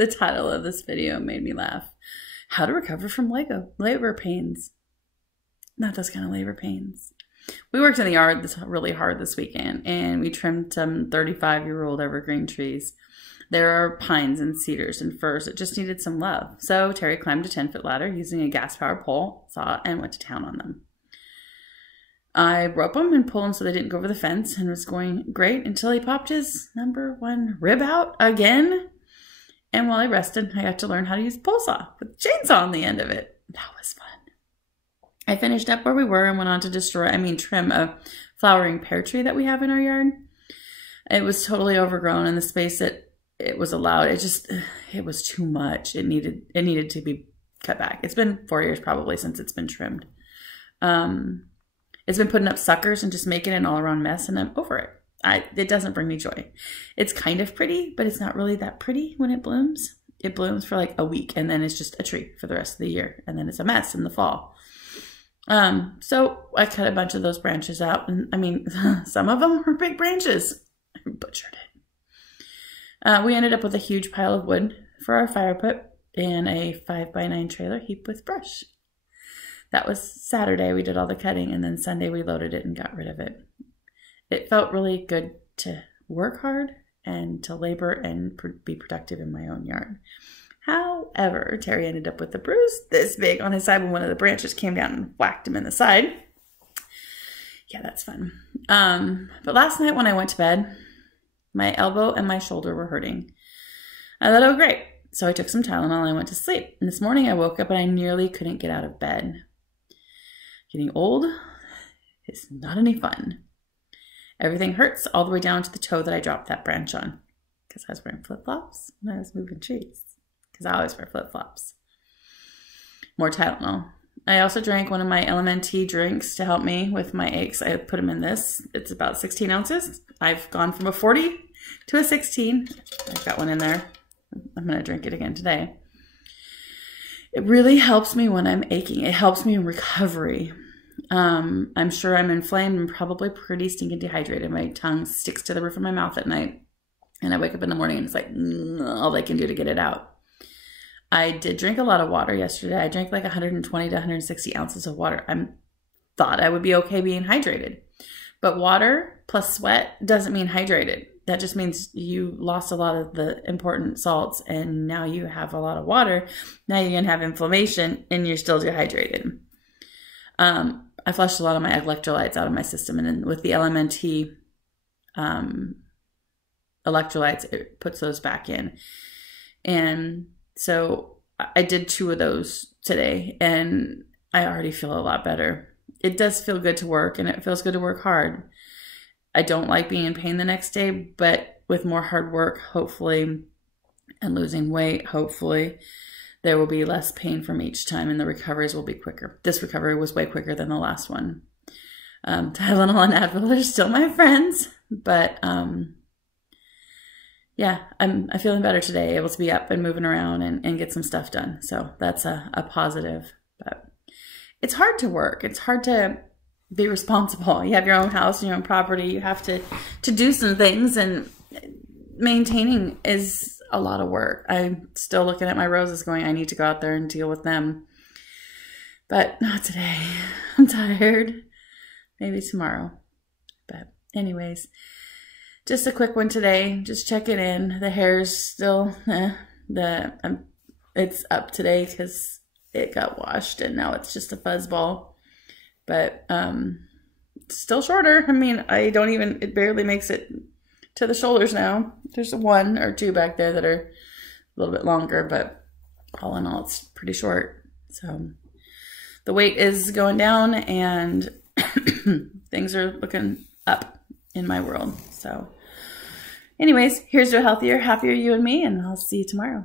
The title of this video made me laugh. How to recover from labor pains. Not those kind of labor pains. We worked in the yard really hard this weekend, and we trimmed some 35-year-old evergreen trees. There are pines and cedars and firs that just needed some love. So Terry climbed a 10-foot ladder using a gas-powered pole, saw, and went to town on them. I rope them and pull them so they didn't go over the fence, and it was going great until he popped his #1 rib out again. And while I rested, I got to learn how to use a pole saw with a chainsaw on the end of it. That was fun. I finished up where we were and went on to trim a flowering pear tree that we have in our yard. It was totally overgrown in the space that it was allowed. It was too much. It needed to be cut back. It's been 4 years probably since it's been trimmed. It's been putting up suckers and just making an all-around mess, and I'm over it. It doesn't bring me joy. It's kind of pretty, but it's not really that pretty when it blooms. It blooms for like a week, and then it's just a tree for the rest of the year, and then it's a mess in the fall. So I cut a bunch of those branches out, and I mean, some of them are big branches. I butchered it. We ended up with a huge pile of wood for our fire pit and a 5x9 trailer heaped with brush. That was Saturday. We did all the cutting, and then Sunday we loaded it and got rid of it. It felt really good to work hard and to labor and be productive in my own yard. However, Terry ended up with a bruise this big on his side when one of the branches came down and whacked him in the side. Yeah, that's fun. But last night when I went to bed, my elbow and my shoulder were hurting. I thought, oh, great. So I took some Tylenol and I went to sleep. And this morning I woke up and I nearly couldn't get out of bed. Getting old is not any fun. Everything hurts all the way down to the toe that I dropped that branch on. Because I was wearing flip-flops when I was moving trees. Because I always wear flip-flops. More Tylenol. I also drank one of my LMNT drinks to help me with my aches. I put them in this. It's about 16 ounces. I've gone from a 40 to a 16. I've got one in there. I'm going to drink it again today. It really helps me when I'm aching. It helps me in recovery. I'm sure I'm inflamed and probably pretty stinking dehydrated. My tongue sticks to the roof of my mouth at night. And I wake up in the morning and it's like all I can do to get it out. I did drink a lot of water yesterday. I drank like 120 to 160 ounces of water. I thought I would be okay being hydrated. But water plus sweat doesn't mean hydrated. That just means you lost a lot of the important salts and now you have a lot of water. Now you're going to have inflammation and you're still dehydrated. I flushed a lot of my electrolytes out of my system, and then with the LMNT electrolytes, it puts those back in. And so I did 2 of those today and I already feel a lot better. It does feel good to work and it feels good to work hard. I don't like being in pain the next day, but with more hard work, hopefully, and losing weight, hopefully, there will be less pain from each time and the recoveries will be quicker. This recovery was way quicker than the last one. Tylenol and Advil are still my friends, but yeah, I'm feeling better today, able to be up and moving around and get some stuff done. So that's a positive. But it's hard to work. It's hard to be responsible. You have your own house and your own property. You have to do some things, and maintaining is a lot of work. I'm still looking at my roses going, I need to go out there and deal with them. But not today. I'm tired. Maybe tomorrow. But anyways, just a quick one today. Just checking in. The hair's still, it's up today because it got washed and now it's just a fuzz ball. But still shorter. I mean, it barely makes it to the shoulders now. There's 1 or 2 back there that are a little bit longer, but all in all, it's pretty short. So the weight is going down and things are looking up in my world. So anyways, here's to a healthier, happier you and me, and I'll see you tomorrow.